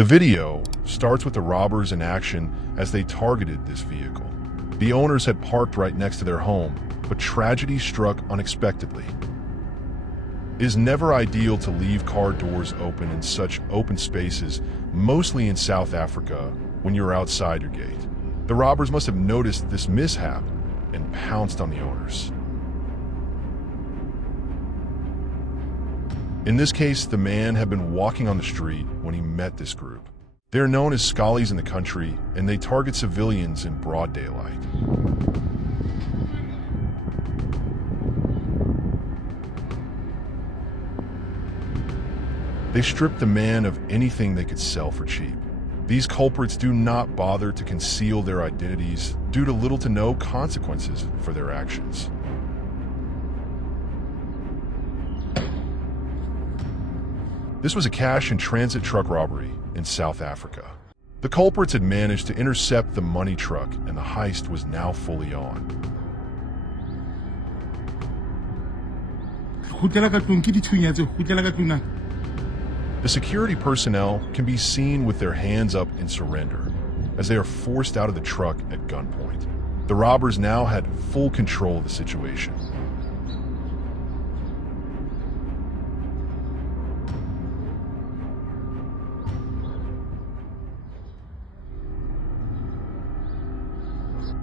The video starts with the robbers in action as they targeted this vehicle. The owners had parked right next to their home, but tragedy struck unexpectedly. It is never ideal to leave car doors open in such open spaces, mostly in South Africa, when you're outside your gate. The robbers must have noticed this mishap and pounced on the owners. In this case, the man had been walking on the street when he met this group. They're known as skollies in the country, and they target civilians in broad daylight. They stripped the man of anything they could sell for cheap. These culprits do not bother to conceal their identities due to little to no consequences for their actions. This was a cash and transit truck robbery in South Africa. The culprits had managed to intercept the money truck, and the heist was now fully on. The security personnel can be seen with their hands up in surrender as they are forced out of the truck at gunpoint. The robbers now had full control of the situation.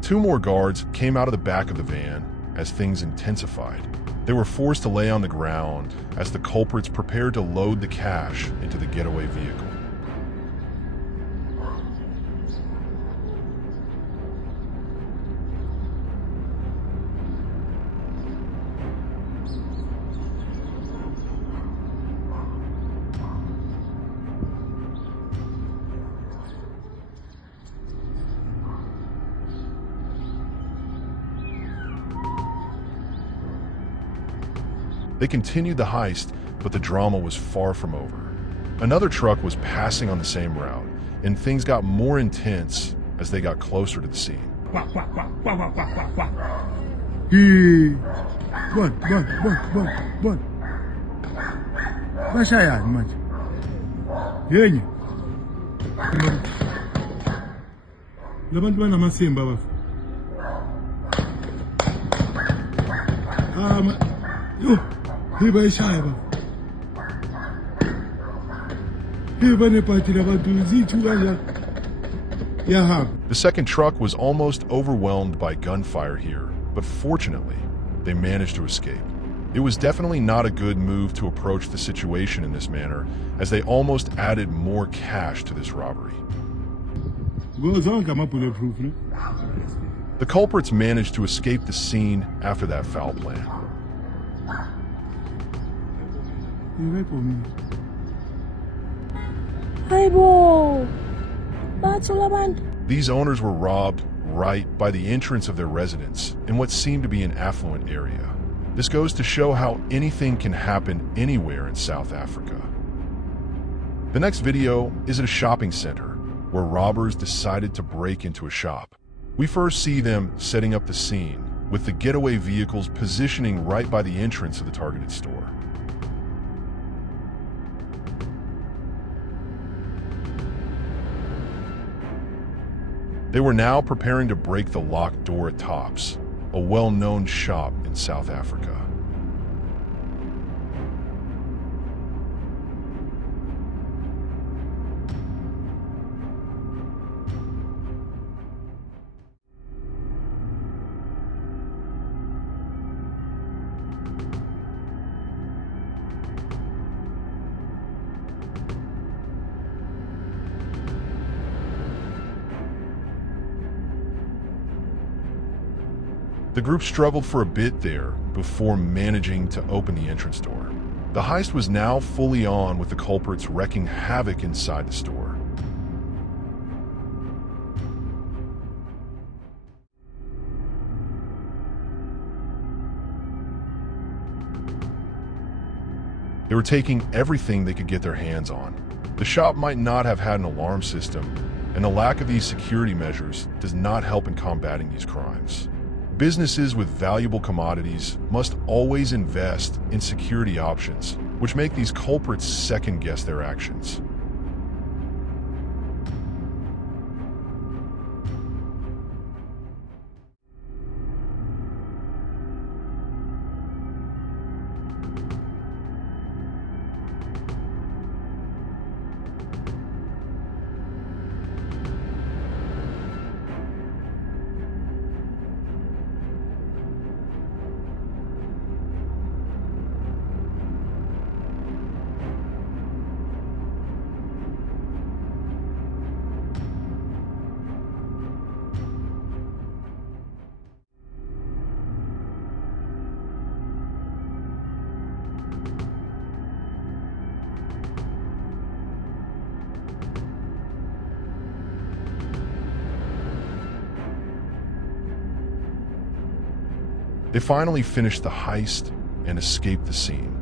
Two more guards came out of the back of the van as things intensified. They were forced to lay on the ground as the culprits prepared to load the cash into the getaway vehicle. They continued the heist, but the drama was far from over. Another truck was passing on the same route, and things got more intense as they got closer to the scene. The second truck was almost overwhelmed by gunfire here, but fortunately, they managed to escape. It was definitely not a good move to approach the situation in this manner, as they almost added more cash to this robbery. The culprits managed to escape the scene after that foul plan. These owners were robbed right by the entrance of their residence in what seemed to be an affluent area. This goes to show how anything can happen anywhere in South Africa. The next video is at a shopping center where robbers decided to break into a shop. We first see them setting up the scene with the getaway vehicles positioning right by the entrance of the targeted store. They were now preparing to break the locked door at Tops, a well-known shop in South Africa. The group struggled for a bit there before managing to open the entrance door. The heist was now fully on, with the culprits wreaking havoc inside the store. They were taking everything they could get their hands on. The shop might not have had an alarm system, and the lack of these security measures does not help in combating these crimes. Businesses with valuable commodities must always invest in security options, which make these culprits second-guess their actions. They finally finished the heist and escaped the scene.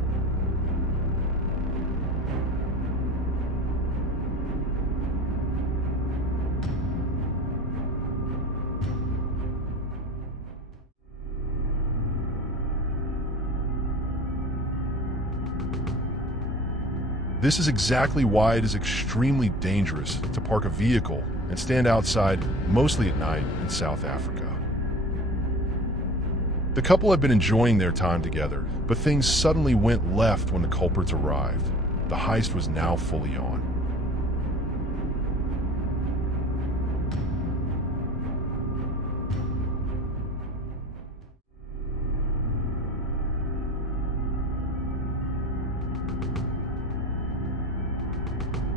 This is exactly why it is extremely dangerous to park a vehicle and stand outside, mostly at night, in South Africa. The couple had been enjoying their time together, but things suddenly went left when the culprits arrived. The heist was now fully on.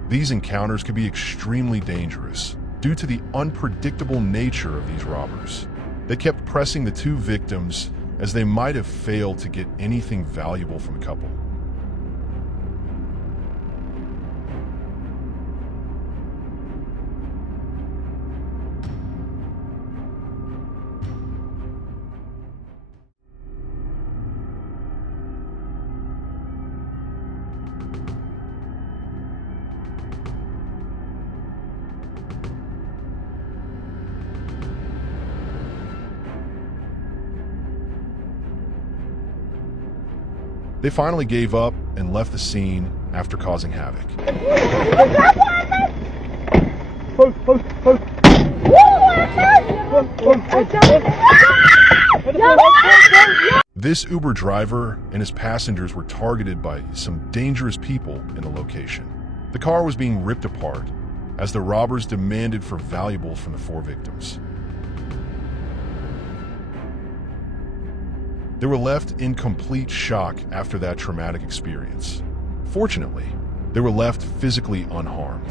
These encounters can be extremely dangerous due to the unpredictable nature of these robbers. They kept pressing the two victims as they might have failed to get anything valuable from the couple. They finally gave up and left the scene after causing havoc. This Uber driver and his passengers were targeted by some dangerous people in the location. The car was being ripped apart as the robbers demanded for valuables from the four victims. They were left in complete shock after that traumatic experience. Fortunately, they were left physically unharmed.